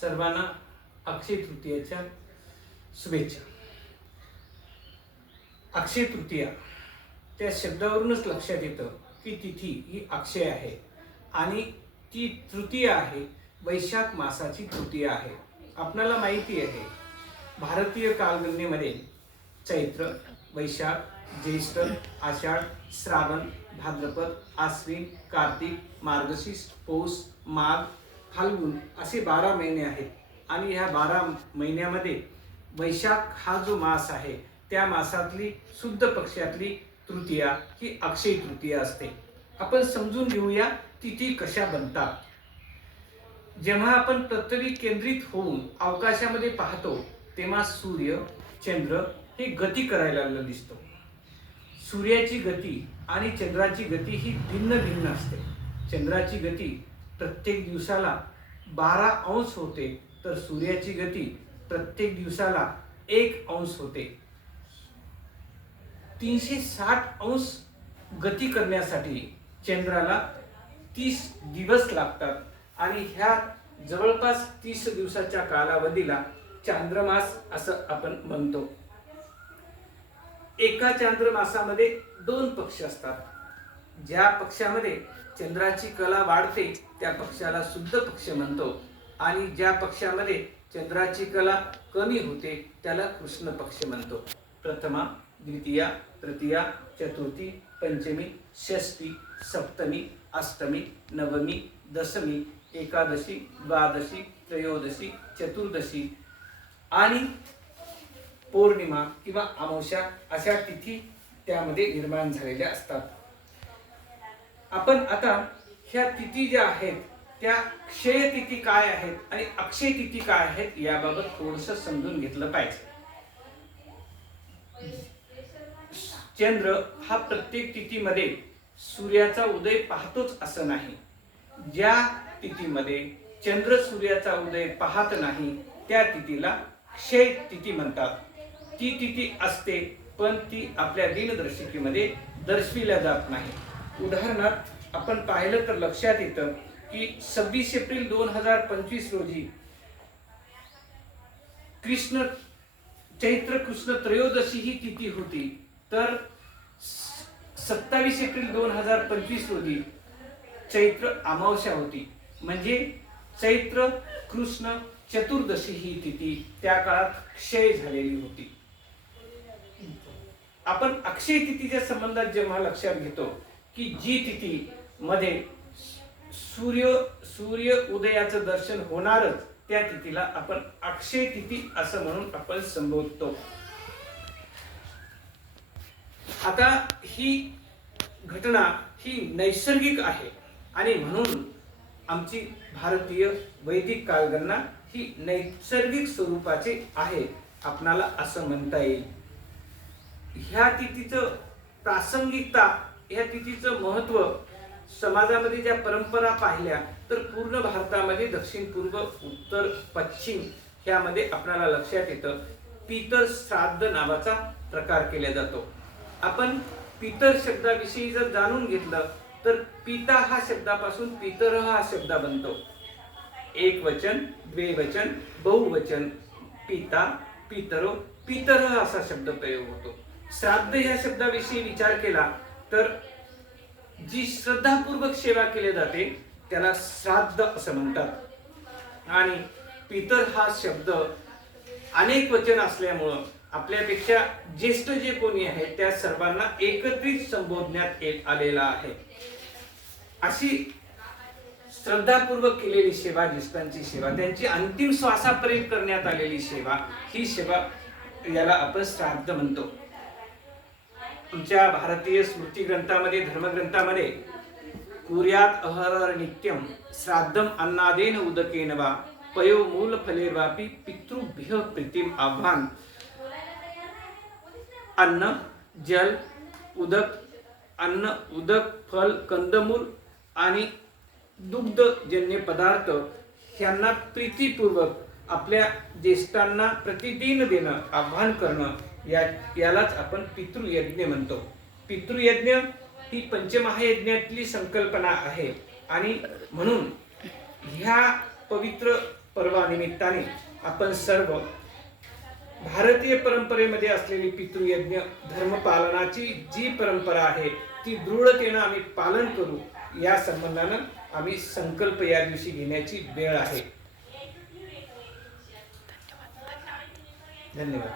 सर्वांना अक्षय तृतीयेच्या शुभेच्छा. अक्षय तृतीया त्या शब्दावरूनच लक्षात येतं की तिथी ही अक्षय आहे आणि ती तृतीया आहे, वैशाख मासाची तृतीया आहे. आपल्याला माहिती आहे भारतीय कालगणनेमध्ये चैत्र, वैशाख, ज्येष्ठ, आषाढ, श्रावण, भाद्रपद, आश्विन, कार्तिक, मार्गशीर्ष, पौष, माघ, फाल्गुन असे 12 महिने आहेत आणि ह्या 12 महिन्यामध्ये वैशाख हा जो मास आहे त्या मासातली शुद्ध पक्षातली तृतीया ही अक्षय तृतीया असते. आपण समजून घेऊया तिथी कशा बनतात. जेव्हा आपण पृथ्वी केंद्रित होऊन अवकाशामध्ये पाहतो तेव्हा सूर्य, चंद्र हे गती करायला दिसतो. सूर्याची गती आणि चंद्राची गती ही भिन्न भिन्न असते. चंद्राची गती प्रत्येक दिवसाला 12 अंश होते तर सूर्याची गती प्रत्येक दिवसाला 1 अंश होते. 360 अंश गती करण्यासाठी चंद्राला 30 दिवस लागतात आणि ह्या जवळपास 30 दिवसाच्या कालावधीला चांद्रमास असं आपण म्हणतो. एका चांद्रमासामध्ये 2 पक्ष असतात. ज्या पक्षामध्ये चंद्राची कला वाढते त्या पक्षाला शुद्ध पक्ष म्हणतो आणि ज्या पक्षामध्ये चंद्राची कला कमी होते त्याला कृष्ण पक्ष म्हणतो. प्रथमा, द्वितीया, तृतीया, चतुर्थी, पंचमी, षष्ठी, सप्तमी, अष्टमी, नवमी, दशमी, एकादशी, द्वादशी, त्रयोदशी, चतुर्दशी आणि पौर्णिमा किंवा अमावस्या अशा तिथी त्यामध्ये निर्माण झालेल्या असतात. आपण आता ह्या तिथी ज्या आहेत त्या क्षय तिथी काय आहेत आणि अक्षय तिथी काय आहेत याबाबत थोडंसं समजून घेतलं पाहिजे. चंद्र हा प्रत्येक तिथीमध्ये सूर्याचा उदय पाहतोच असं नाही. ज्या तिथीमध्ये चंद्र सूर्याचा उदय पाहत नाही त्या तिथीला क्षय तिथी म्हणतात. ती तिथी असते पण ती आपल्या दिनदर्शिकेमध्ये दर्शविल्या जात नाही. उदाहरणार्थ आपण पाहिलं तर लक्षात येतं की 26 एप्रिल 2025 रोजी चैत्र कृष्ण त्रयोदशी ही तिथी होती तर 27 एप्रिल 2025 रोजी चैत्र अमावस्या होती. म्हणजे चैत्र कृष्ण चतुर्दशी ही तिथी त्या काळात क्षय झालेली होती. आपण अक्षय तिथीच्या संबंधात जेव्हा लक्षात घेतो की जी तिथी मध्ये सूर्य उदयाचं दर्शन होणारच त्या तिथीला आपण अक्षय तिथी असं म्हणून आपण संबोधतो. आता ही घटना ही नैसर्गिक आहे आणि म्हणून आमची भारतीय वैदिक कालगणना ही नैसर्गिक स्वरूपाची आहे आपणाला असं म्हणता येईल. ह्या तिथीचं प्रासंगिकता, ह्या तिथीचं महत्व समाजामध्ये ज्या परंपरा पाहिल्या तर पूर्ण भारतामध्ये दक्षिण पूर्व उत्तर पश्चिम ह्यामध्ये आपल्याला लक्षात येतं पितर श्राद्ध नावाचा प्रकार केला जातो. आपण पितर शब्दाविषयी जर जाणून घेतलं तर पिता हा शब्दापासून पितर हा शब्द बनतो. एक वचन, द्विवचन, बहुवचन, पिता, पितरो, पितर असा शब्द प्रयोग होतो. श्राद्ध या शब्दाविषयी विचार केला तर जी श्रद्धापूर्वक सेवा केली जाते त्याला श्राद्ध असं म्हणतात आणि पितर हा शब्द अनेक वचन असल्यामुळं आपल्यापेक्षा ज्येष्ठ जे कोणी आहेत त्या सर्वांना एकत्रित संबोधण्यात येत आलेला आहे. अशी श्रद्धापूर्वक केलेली सेवा, ज्येष्ठांची सेवा, त्यांची अंतिम श्वासापर्यंत करण्यात आलेली सेवा, ही सेवा याला आपण श्राद्ध म्हणतो. आमच्या भारतीय स्मृती ग्रंथामध्ये, धर्मग्रंथामध्ये कुर्यात अहरर नित्यम श्राद्धम अन्नादेन उदकेन वा पयो मूल फलेर्वापि पितृभ्यः प्रीतिम आह्वान. अन्न, जल, उदक, फल, कंदमूल आणि दुग्धजन्य पदार्थ ह्यांना प्रीतीपूर्वक आपल्या ज्येष्ठांना प्रतिदिन देणं, आव्हान करणं यालाच आपण पितृयज्ञ म्हणतो. पितृयज्ञ ही पंचमहायज्ञातली संकल्पना आहे आणि म्हणून ह्या पवित्र पर्वानिमित्ताने आपण सर्व भारतीय परंपरेमध्ये असलेली पितृयज्ञ धर्मपालनाची जी परंपरा आहे ती दृढतेनं आम्ही पालन करू, या संबंधानं आम्ही संकल्प या दिवशी घेण्याची वेळ आहे. धन्यवाद.